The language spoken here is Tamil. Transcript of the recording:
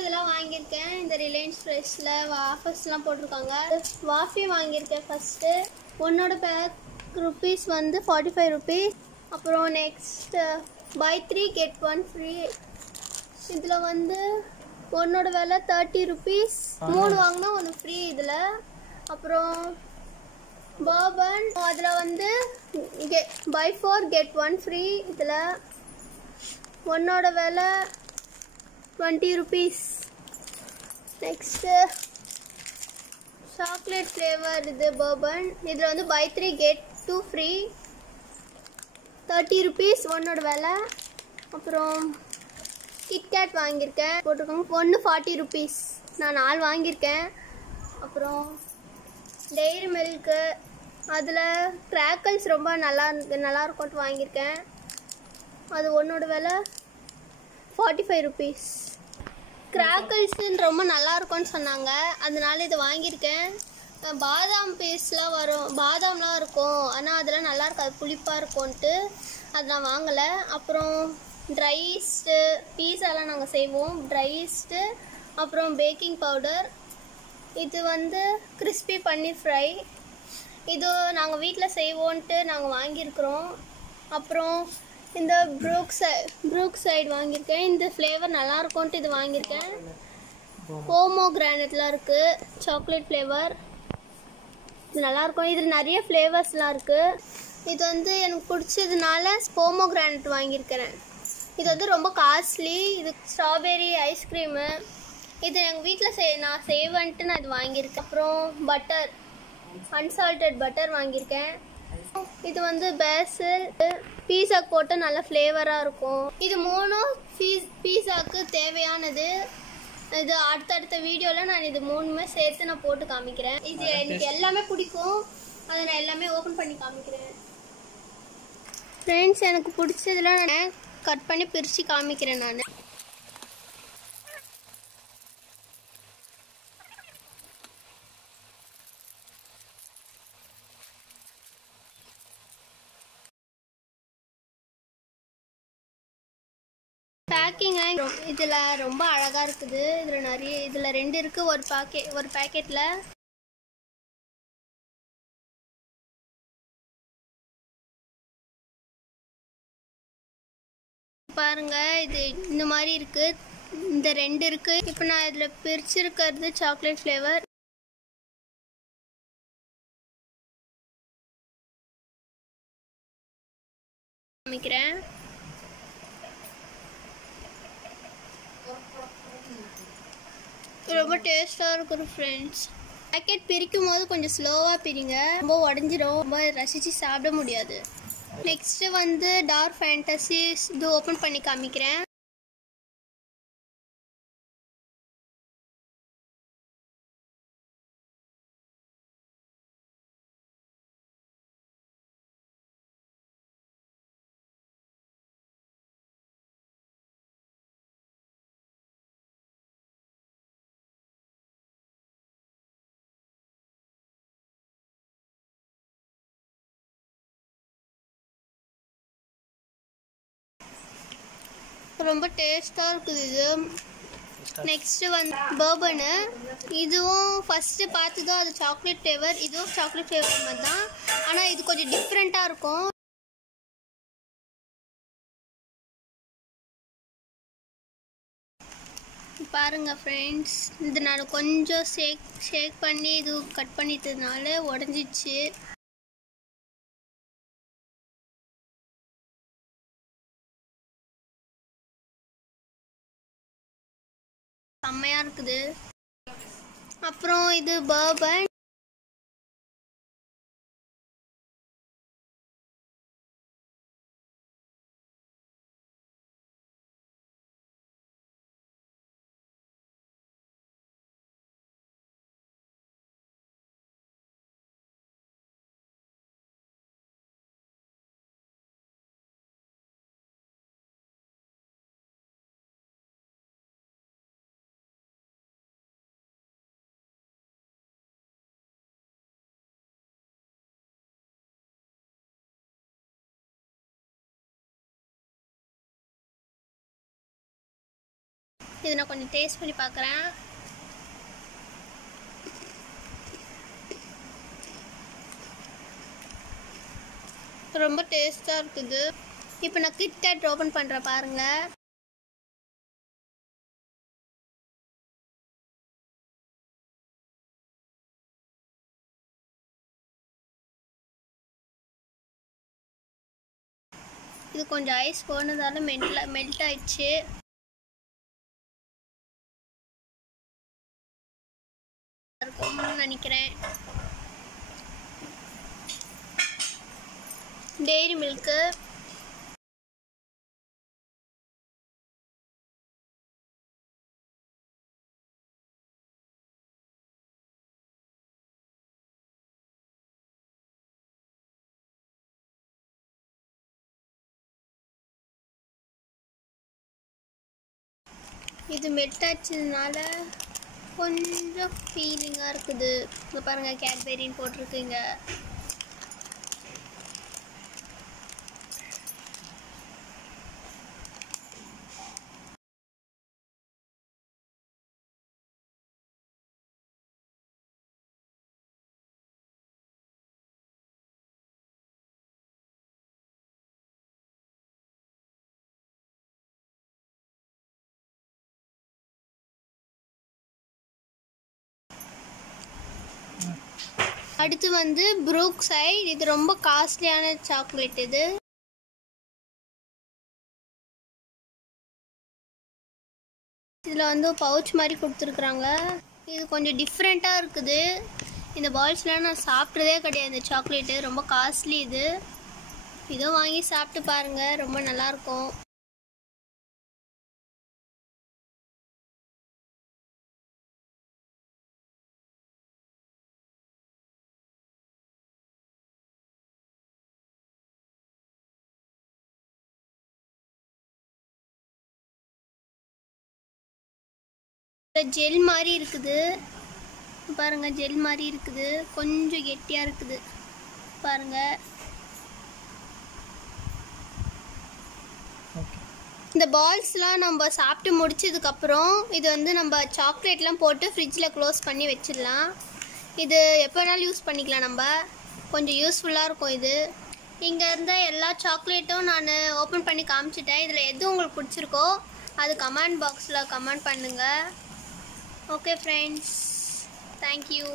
இதெல்லாம் வாங்கியிருக்கேன். இந்த ரிலையன்ஸ் ஃப்ரெஷ்ல ஆஃபர்ஸ்லாம் போட்டிருக்காங்க. வாஃபி வாங்கியிருக்கேன். ஃபஸ்ட்டு ஒன்னோட பேக் ருபீஸ் வந்து 45 ருபீஸ். அப்புறம் நெக்ஸ்ட் பை 3 கெட் 1 ஃப்ரீ. இதில் வந்து ஒன்னோட விலை 30 ருபீஸ். 3 வாங்கினா 1 ஃப்ரீ இதில். அப்புறம் பர்பன் அதில் வந்து பை 4 கெட் 1 ஃப்ரீ. இதில் ஒன்னோட விலை 20 ருபீஸ். நெக்ஸ்ட்டு சாக்லேட் ஃப்ளேவர் இது பர்பன். இதில் வந்து பை 3 கெட் 2 ஃப்ரீ. 30 ருபீஸ் ஒன்னோட விலை. அப்புறம் கிட்கேட் வாங்கியிருக்கேன். போட்டிருக்காங்க ஒன்று 40 ருபீஸ். நான் 4 வாங்கியிருக்கேன். அப்புறம் டெய்ரி மில்க்கு அதில் கிராக்கல்ஸ் ரொம்ப நல்லா இருக்கும்ட்டு வாங்கியிருக்கேன். அது ஒன்னோட விலை 45 ருபீஸ். கிராக்கல்ஸ் ரொம்ப நல்லா இருக்கும்னு சொன்னாங்க, அதனால இதை வாங்கியிருக்கேன். பாதாம் பேஸ்ட்லாம் வரும், பாதாம்லாம் இருக்கும், ஆனால் அதெல்லாம் நல்லா இருக்காது, புளிப்பாக இருக்கும்ன்ட்டு அது நான் வாங்கலை. அப்புறம் ட்ரை ஈஸ்ட்டு, பீஸாலாம் நாங்கள் செய்வோம், ட்ரை ஈஸ்ட்டு. அப்புறம் பேக்கிங் பவுடர். இது வந்து கிறிஸ்பி பன்னீர் ஃப்ரை. இது நாங்கள் வீட்டில் செய்வோன்ட்டு நாங்கள் வாங்கியிருக்கிறோம். அப்புறம் இந்த ப்ரூக் சைடு வாங்கியிருக்கேன். இந்த ஃப்ளேவர் நல்லாயிருக்கும்ன்ட்டு இது வாங்கியிருக்கேன். போமோகிரானட்லாம் இருக்குது, சாக்லேட் ஃப்ளேவர். இது நல்லாயிருக்கும். இதில் நிறைய ஃப்ளேவர்ஸ்லாம் இருக்குது. இது வந்து எனக்கு பிடிச்சதுனால போமோகிரானட் வாங்கியிருக்கிறேன். இது வந்து ரொம்ப காஸ்ட்லி. இது ஸ்ட்ராபெரி ஐஸ்கிரீமு. இது எங்கள் வீட்டில் நான் செய்வேன்ட்டு நான் இது வாங்கியிருக்கேன். அப்புறம் பட்டர், அன்சால்டட் பட்டர் வாங்கியிருக்கேன். இது வந்து பேசில், பீஸாக்கு போட்டு நல்ல ஃப்ளேவராக இருக்கும். இது 3ம் பீஸாக்கு தேவையானது. இது அடுத்தடுத்த வீடியோவில் நான் இது 3மே சேர்த்து நான் போட்டு காமிக்கிறேன். இது எனக்கு எல்லாமே பிடிக்கும், அதை நான் எல்லாமே ஓப்பன் பண்ணி காமிக்கிறேன். ஃப்ரெண்ட்ஸ், எனக்கு பிடிச்சதெல்லாம் நான் கட் பண்ணி பிரித்து காமிக்கிறேன். நான் பேக்கிங் இதில் ரொம்ப அழகாக இருக்குது. இதில் 2 இருக்குது ஒரு பேக்கெட்டில். பாருங்க, இது இந்த மாதிரி இருக்குது. இந்த 2 இருக்குது. இப்போ நான் இதில் பிரிச்சிருக்கிறது சாக்லேட் ஃப்ளேவர். காமிக்கிறேன். ரொம்ப டேஸ்டாக இருக்குது ஃப்ரெண்ட்ஸ். பேக்கெட் பிரிக்கும் போது கொஞ்சம் ஸ்லோவாக பிரிங்க, ரொம்ப உடஞ்சிடும், ரொம்ப ரசித்து சாப்பிட முடியாது. நெக்ஸ்ட்டு வந்து டார்க் ஃபேண்டசி. இது ஓப்பன் பண்ணி காமிக்கிறேன். ரொம்ப டேஸ்டாக இருக்குது இது. நெக்ஸ்ட்டு வந்து பர்பனு. இதுவும் ஃபஸ்ட்டு பார்த்ததோ அது சாக்லேட் ஃப்ளேவர், இதுவும் சாக்லேட் ஃப்ளேவர் மாதிரி தான், ஆனால் இது கொஞ்சம் டிஃப்ரெண்ட்டாக இருக்கும். பாருங்கள் ஃப்ரெண்ட்ஸ், இது நான் கொஞ்சம் ஷேக் பண்ணி இது கட் பண்ணிட்டதுனால உடஞ்சிச்சு. செம்மையாக இருக்குது. அப்புறம் இது பர்பன். இதை நான் கொஞ்சம் டேஸ்ட் பண்ணி பார்க்குறேன். ரொம்ப டேஸ்ட்டாக இருக்குது. இப்போ நான் கிட்கேட் ஓப்பன் பண்ணுறேன் பாருங்கள். இது கொஞ்சம் ஐஸ் போனதால மெல்ட் ஆயிடுச்சு. இருக்கும்னு நினைக்கிறேன். டெய்ரி மில்க்கு, இது மெல்ட் ஆச்சதுனால கொஞ்சம் ஃபீலிங்காக இருக்குது. இங்கே பாருங்கள், கேட்பெரின்னு போட்டிருக்குங்க. அடுத்து வந்து ப்ரூக் சைட். இது ரொம்ப காஸ்ட்லியான சாக்லேட். இது இதில் வந்து பவுச் மாதிரி கொடுத்துருக்குறாங்க. இது கொஞ்சம் டிஃப்ரெண்ட்டாக இருக்குது. இந்த பால்ஸ்லாம் நான் சாப்பிட்றதே கிடையாது. இந்த சாக்லேட்டு ரொம்ப காஸ்ட்லி. இதுவும் வாங்கி சாப்பிட்டு பாருங்கள், ரொம்ப நல்லாயிருக்கும். ஜெல் மாதிரி இருக்குது பாருங்க, ஜெல் மாதிரி இருக்குது. கொஞ்சம் கெட்டியா இருக்குது பாருங்க. இந்த பால்ஸ்லாம் நம்ம சாப்பிட்டு முடிச்சதுக்கப்புறம் இது வந்து நம்ம சாக்லேட்லாம் போட்டு ஃப்ரிட்ஜில் க்ளோஸ் பண்ணி வச்சிடலாம். இது எப்போ வேணாலும் யூஸ் பண்ணிக்கலாம். நம்ம கொஞ்சம் யூஸ்ஃபுல்லாக இருக்கும். இது இங்கே இருந்த எல்லா சாக்லேட்டும் நான் ஓப்பன் பண்ணி காமிச்சிட்டேன். இதில் எது உங்களுக்கு பிடிச்சிருக்கோ அது கமெண்ட் பாக்ஸில் கமெண்ட் பண்ணுங்கள். Okay friends, thank you.